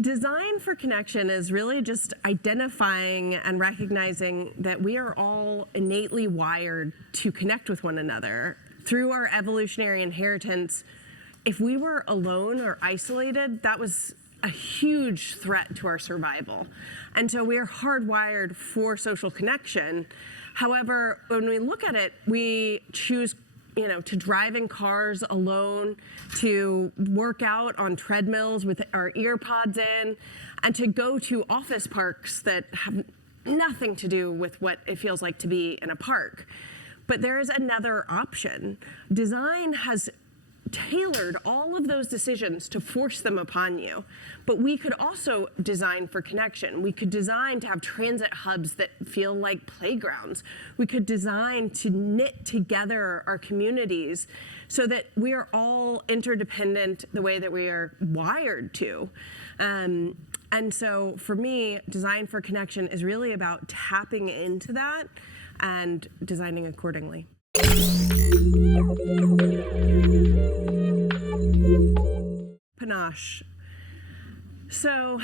Design for connection is really just identifying and recognizing that we are all innately wired to connect with one another. Through our evolutionary inheritance, if we were alone or isolated, that was a huge threat to our survival. And so we are hardwired for social connection. However, when we look at it, we choose to drive in cars alone, to work out on treadmills with our ear pods in, and to go to office parks that have nothing to do with what it feels like to be in a park. But there is another option. Design has tailored all of those decisions to force them upon you. But we could also design for connection. We could design to have transit hubs that feel like playgrounds. We could design to knit together our communities so that we are all interdependent the way that we are wired to. And so for me, design for connection is really about tapping into that and designing accordingly. Panache. So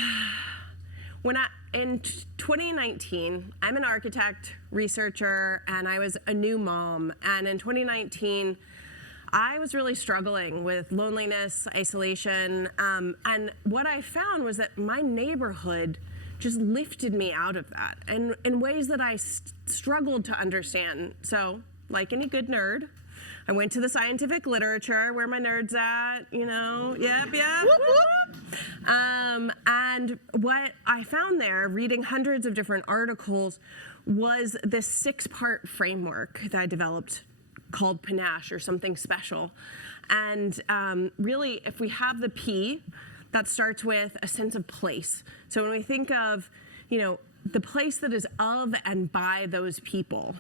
in 2019, I'm an architect, researcher, and I was a new mom. And in 2019, I was really struggling with loneliness, isolation, and what I found was that my neighborhood just lifted me out of that, and in ways that I struggled to understand. So, like any good nerd, I went to the scientific literature, where my nerds at, yep. Whoop, whoop. And what I found there, reading hundreds of different articles, was this 6-part framework that I developed called Panache, or something special. And really, if we have the P, that starts with a sense of place. So when we think of, the place that is of and by those people.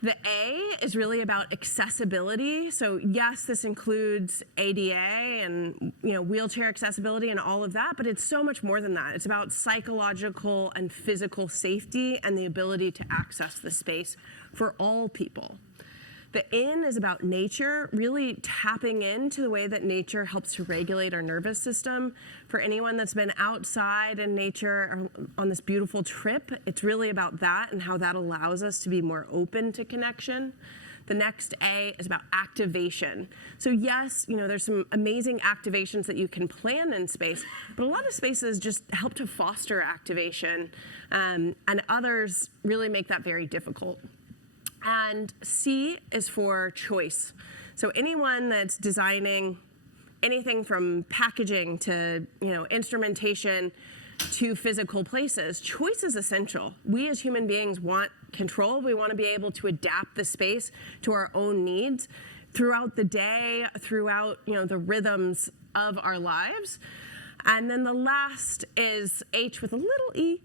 The A is really about accessibility. So yes, this includes ADA and wheelchair accessibility and all of that, but it's so much more than that. It's about psychological and physical safety and the ability to access the space for all people. The N is about nature, really tapping into the way that nature helps to regulate our nervous system. For anyone that's been outside in nature or on this beautiful trip, it's really about that and how that allows us to be more open to connection. The next A is about activation. So yes, there's some amazing activations that you can plan in space, but a lot of spaces just help to foster activation, and others really make that very difficult. And C is for choice. So anyone that's designing anything from packaging to instrumentation to physical places, choice is essential. We as human beings want control. We want to be able to adapt the space to our own needs throughout the day, throughout the rhythms of our lives. And then the last is H with a little e,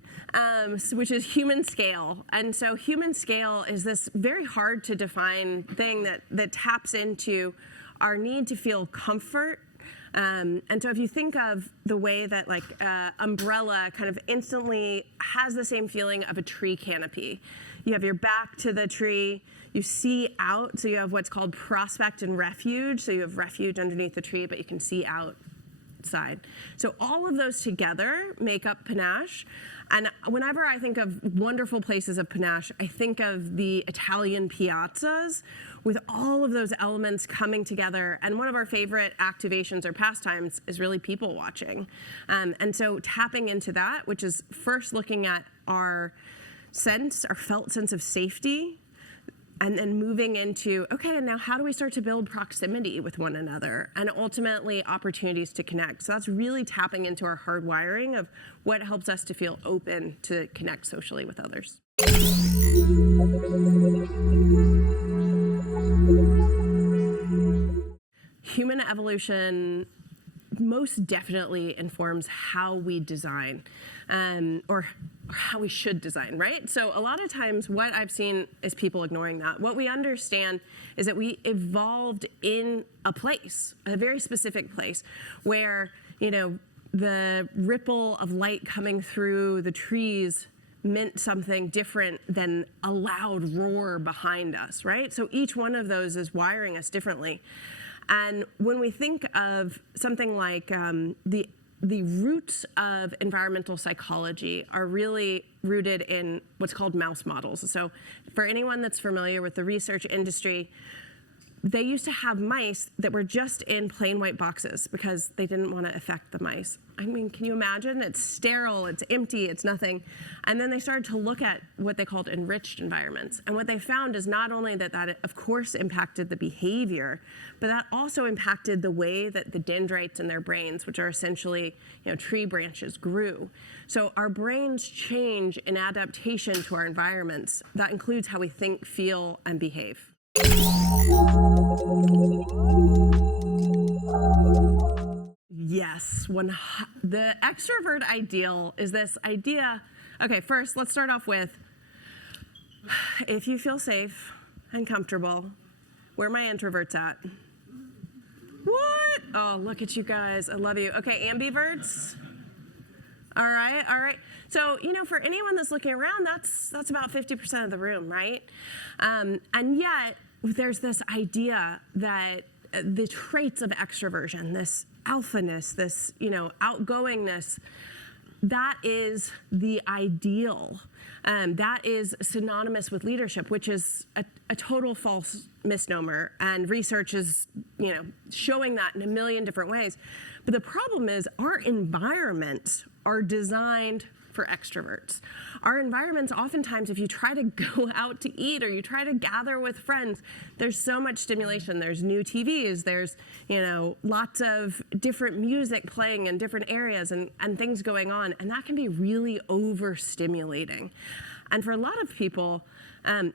which is human scale. And so human scale is this very hard to define thing that taps into our need to feel comfort. And so if you think of the way that umbrella kind of instantly has the same feeling of a tree canopy. You have your back to the tree, you see out, so you have what's called prospect and refuge. So you have refuge underneath the tree, but you can see out. Side. So all of those together make up Panache. And whenever I think of wonderful places of Panache, I think of the Italian piazzas with all of those elements coming together. And one of our favorite activations or pastimes is really people watching. And so tapping into that, which is first looking at our felt sense of safety, and then moving into, okay, and now how do we start to build proximity with one another and ultimately opportunities to connect? So that's really tapping into our hardwiring of what helps us to feel open to connect socially with others. Human evolution most definitely informs how we design, or how we should design, right? So a lot of times what I've seen is people ignoring that. What we understand is that we evolved in a place, a very specific place, where the ripple of light coming through the trees meant something different than a loud roar behind us, right? So each one of those is wiring us differently. And when we think of something like the roots of environmental psychology are really rooted in what's called mouse models. So for anyone that's familiar with the research industry, they used to have mice that were just in plain white boxes because they didn't want to affect the mice. I mean, can you imagine? It's sterile, it's empty, it's nothing. And then they started to look at what they called enriched environments. And what they found is not only that of course impacted the behavior, but that also impacted the way that the dendrites in their brains, which are essentially, tree branches, grew. So our brains change in adaptation to our environments. That includes how we think, feel, and behave. Yes, the extrovert ideal is this idea. Okay, first, let's start off with, if you feel safe and comfortable, where are my introverts at? What? Oh, look at you guys. I love you. Okay, ambiverts. All right. So, for anyone that's looking around, that's about 50% of the room, right? And yet, there's this idea that the traits of extroversion, this alphaness, this, outgoingness, that is the ideal. That is synonymous with leadership, which is a total false misnomer. And research is, showing that in a million different ways. But the problem is our environments are designed for extroverts. Our environments, oftentimes, if you try to go out to eat or you try to gather with friends, there's so much stimulation. There's new TVs, there's, lots of different music playing in different areas and things going on. And that can be really overstimulating. And for a lot of people,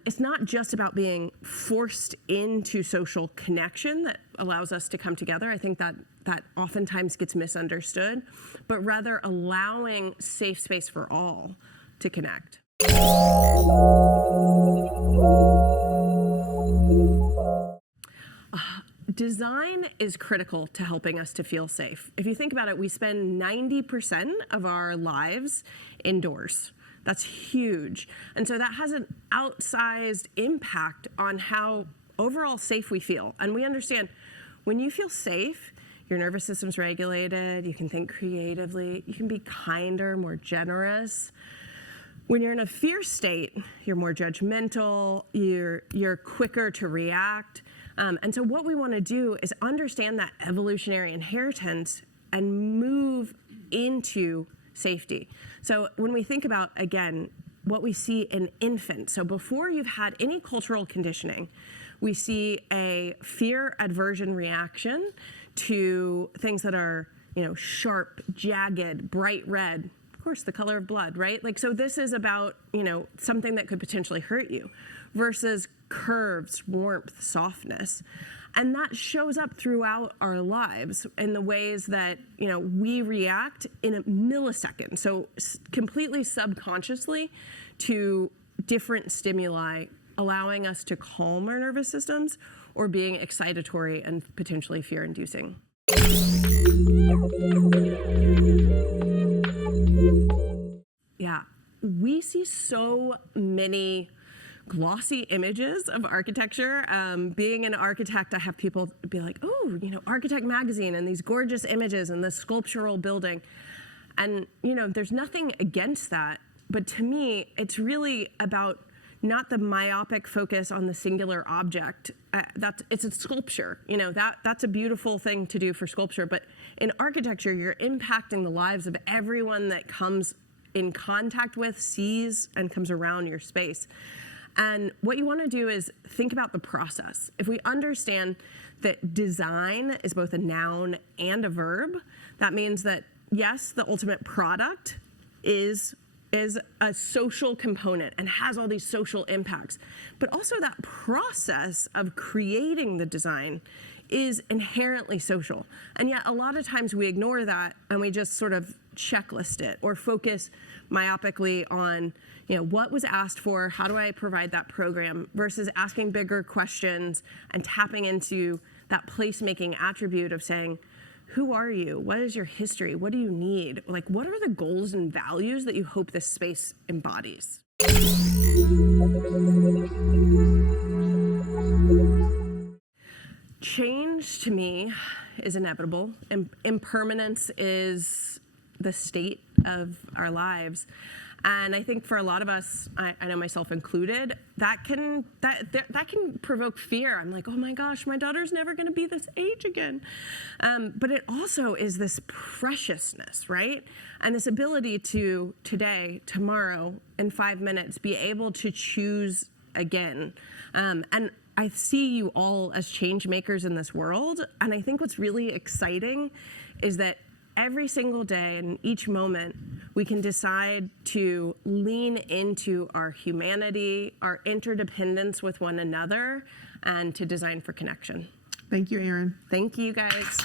it's not just about being forced into social connection that allows us to come together. I think that oftentimes gets misunderstood, but rather allowing safe space for all to connect. Design is critical to helping us to feel safe. If you think about it, we spend 90% of our lives indoors. That's huge. And so that has an outsized impact on how overall safe we feel. And we understand when you feel safe, your nervous system's regulated, you can think creatively, you can be kinder, more generous. When you're in a fear state, you're more judgmental, you're quicker to react. And so what we want to do is understand that evolutionary inheritance and move into safety. So when we think about, again, what we see in infants, so before you've had any cultural conditioning, we see a fear aversion reaction to things that are, sharp, jagged, bright red. Of course, the color of blood, right? So this is about, something that could potentially hurt you versus curves, warmth, softness. And that shows up throughout our lives in the ways that, we react in a millisecond. So completely subconsciously to different stimuli, allowing us to calm our nervous systems or being excitatory and potentially fear-inducing. Yeah, we see so many glossy images of architecture. Being an architect, I have people be like, oh, Architect Magazine and these gorgeous images and this sculptural building. And, there's nothing against that. But to me, it's really about not the myopic focus on the singular object. It's a sculpture. That's a beautiful thing to do for sculpture. But in architecture, you're impacting the lives of everyone that comes in contact with, sees, and comes around your space. And what you want to do is think about the process. If we understand that design is both a noun and a verb, that means that, yes, the ultimate product is a social component and has all these social impacts. But also that process of creating the design is inherently social. And yet a lot of times we ignore that and we just sort of checklist it or focus myopically on, what was asked for, how do I provide that program, versus asking bigger questions and tapping into that placemaking attribute of saying, who are you? What is your history? What do you need? Like, what are the goals and values that you hope this space embodies? Change to me is inevitable. Impermanence is the state of our lives. And I think for a lot of us, I know myself included, that can provoke fear. I'm like, oh my gosh, my daughter's never going to be this age again. But it also is this preciousness, right? And this ability to today, tomorrow, in 5 minutes, be able to choose again. And I see you all as change makers in this world. And I think what's really exciting is that every single day and each moment, we can decide to lean into our humanity, our interdependence with one another, and to design for connection. Thank you, Erin. Thank you, guys.